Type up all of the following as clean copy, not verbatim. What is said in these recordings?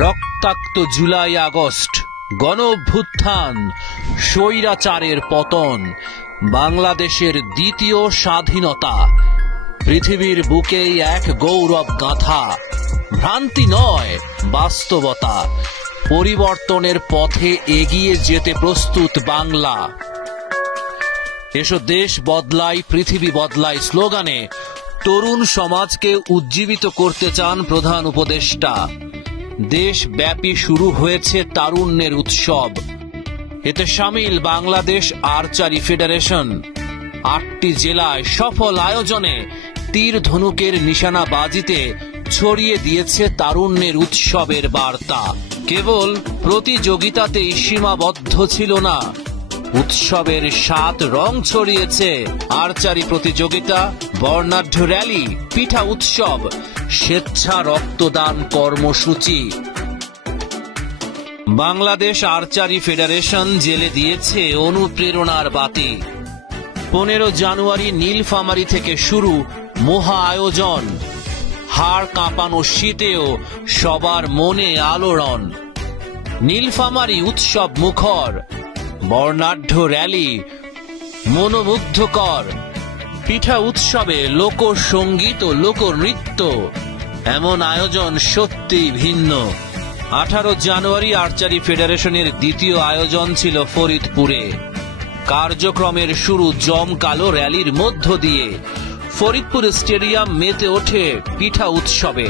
রক্তাক্ত July August, গণ অভ্যুত্থান, স্বৈরাচারের পতন, বাংলাদেশের দ্বিতীয় স্বাধীনতা, পৃথিবীর বুকেই এক গৌরব গাথা। ভ্রান্তি নয়, বাস্তবতা। পরিবর্তনের পথে এগিয়ে যেতে প্রস্তুত বাংলা। এসো দেশ বদলাই, পৃথিবী বদলাই স্লোগানে তরুণ সমাজকে উজ্জীবিত করতে চান প্রধান উপদেষ্টা। দেশব্যাপী শুরু হয়েছে তারুণ্যের উৎসব। এতে শামিল বাংলাদেশ আর্চারি ফেডারেশন। ৮টি জেলায় সফল আয়োজনে তীর ধনুকের নিশানাবাজিতে ছড়িয়ে দিয়েছে তারুণ্যের উৎসবের বার্তা। কেবল প্রতিযোগিতাতেই সীমাবদ্ধ ছিল না, উৎসবের ৭ রং ছড়িয়েছে। আর্চারি প্রতিযোগিতা, বর্ণাঢ্য র্যালি, পিঠা উৎসব, স্বেচ্ছা রক্তদান কর্মসূচি। বাংলাদেশ আর্চারি ফেডারেশন জেলে দিয়েছে অনুপ্রেরণার বাতি। ১৫ জানুয়ারি নীলফামারী থেকে শুরু মহা আয়োজন। হাড় কাঁপানো শীতেও সবার মনে আলোড়ন। নীলফামারী উৎসব মুখর, বর্ণাঢ্য র্যালি মনোমুগ্ধকর, পিঠা উৎসবে লোকসঙ্গীত ও লোকনৃত্য। এমন আয়োজন সত্যিই ভিন্ন। ১৮ জানুয়ারি আর্চারি ফেডারেশনের দ্বিতীয় আয়োজন ছিল ফরিদপুরে। কার্যক্রমের শুরু জমকালো র্যালির মধ্য দিয়ে। ফরিদপুর স্টেডিয়াম মেতে ওঠে পিঠা উৎসবে।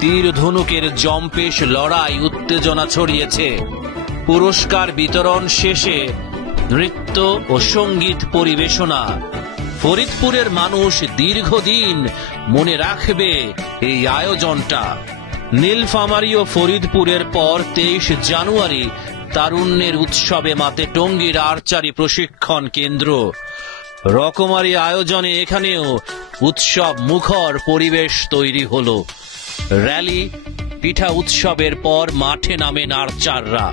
তীর ধনুকের জম্পেশ লড়াই উত্তেজনা ছড়িয়েছে। পুরস্কার বিতরণ শেষে নৃত্য ও সঙ্গীত পরিবেশনা। ফরিদপুরের মানুষ দীর্ঘদিন মনে রাখবে এই আয়োজনটা। নীলফামারী ও ফরিদপুরের পর ২৩ জানুয়ারি তারুণ্যের উৎসবে মাতে টঙ্গীর আর্চারি প্রশিক্ষণ কেন্দ্র। রকমারি আয়োজনে এখানেও উৎসব মুখর পরিবেশ তৈরি হলো। র্যালি, পিঠা উৎসবের পর মাঠে নামেন আর্চাররা।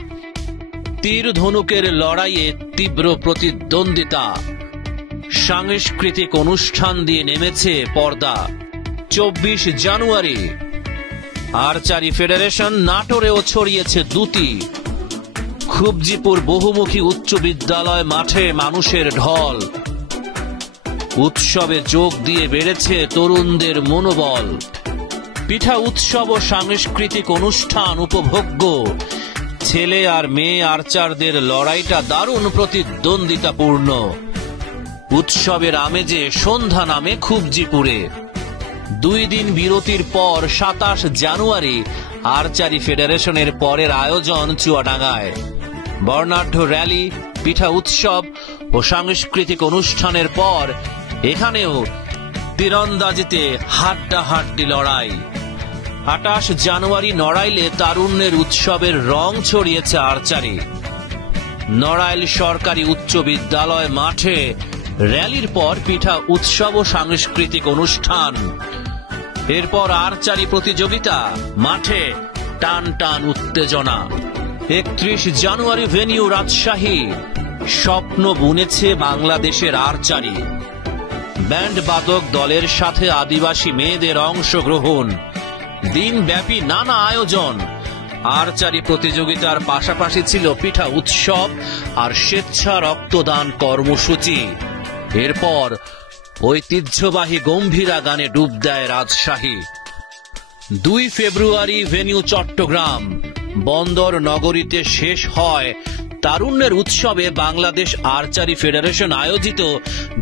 তীর ধনুকের লড়াইয়ে তীব্র প্রতিদ্বন্দ্বিতা। সাংস্কৃতিক অনুষ্ঠান দিয়ে নেমেছে পর্দা। ২৪ জানুয়ারি আর্চারি ফেডারেশন নাটোরেও ছড়িয়েছে দুটি। খুবজিপুর বহুমুখী উচ্চ বিদ্যালয় মাঠে মানুষের ঢল। উৎসবে যোগ দিয়ে বেড়েছে তরুণদের মনোবল। পিঠা উৎসব ও সাংস্কৃতিক অনুষ্ঠান উপভোগ্য। ছেলে আর মেয়ে আর্চারদের লড়াইটা দারুণ প্রতিদ্বন্দ্বিতাপূর্ণ। উৎসবের আমেজে সন্ধ্যা নামে খুবজিপুরে। ২ দিন বিরতির পর ২৭ জানুয়ারি আর্চারি ফেডারেশনের পরের আয়োজন চুয়াডাঙ্গায়। বর্ণাঢ্য র্যালি, পিঠা উৎসব ও সাংস্কৃতিক অনুষ্ঠানের পর এখানেও তীরন্দাজিতে হাড্ডাহাড্ডি লড়াই। ২৮ জানুয়ারি নড়াইলে তারুণ্যের উৎসবের রং ছড়িয়েছে আর্চারি। নড়াইল সরকারি উচ্চ বিদ্যালয় মাঠে র্যালির পর পিঠা উৎসব ও সাংস্কৃতিক অনুষ্ঠান। এরপর আর্চারি প্রতিযোগিতা, মাঠে টান টান উত্তেজনা। ৩১ জানুয়ারি ভেন্যু রাজশাহী। স্বপ্ন বুনেছে বাংলাদেশের আর্চারি। ব্যান্ড বাদক দলের সাথে আদিবাসী মেয়েদের অংশগ্রহণ। দিনব্যাপী নানা আয়োজন। আর্চারি প্রতিযোগিতার পাশাপাশি ছিল পিঠা উৎসব আর স্বেচ্ছা রক্তদান কর্মসূচি। এরপর ঐতিহ্যবাহী গম্ভীরা গানে ডুব দেয় রাজশাহী। ২ ফেব্রুয়ারি ভেন্যু চট্টগ্রাম। বন্দর নগরীতে শেষ হয় তারুণ্যের উৎসবে বাংলাদেশ আর্চারি ফেডারেশন আয়োজিত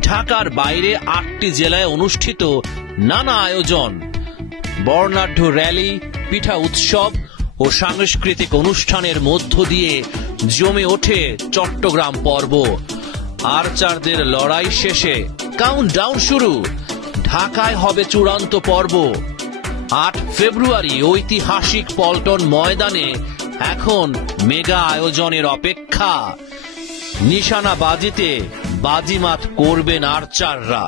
ঢাকার বাইরে ৮টি জেলায় অনুষ্ঠিত নানা আয়োজন। বর্ণাঢ্য র্যালি, পিঠা উৎসব ও সাংস্কৃতিক অনুষ্ঠানের মধ্য দিয়ে জমে ওঠে চট্টগ্রাম পর্ব। আর্চারদের লড়াই শেষে কাউন্টডাউন শুরু। ঢাকায় হবে চূড়ান্ত পর্ব। ৮ ফেব্রুয়ারি ঐতিহাসিক পল্টন ময়দানে এখন মেগা আয়োজনের অপেক্ষা। নিশানাবাজিতে বাজিমাত করবেন আর্চাররা।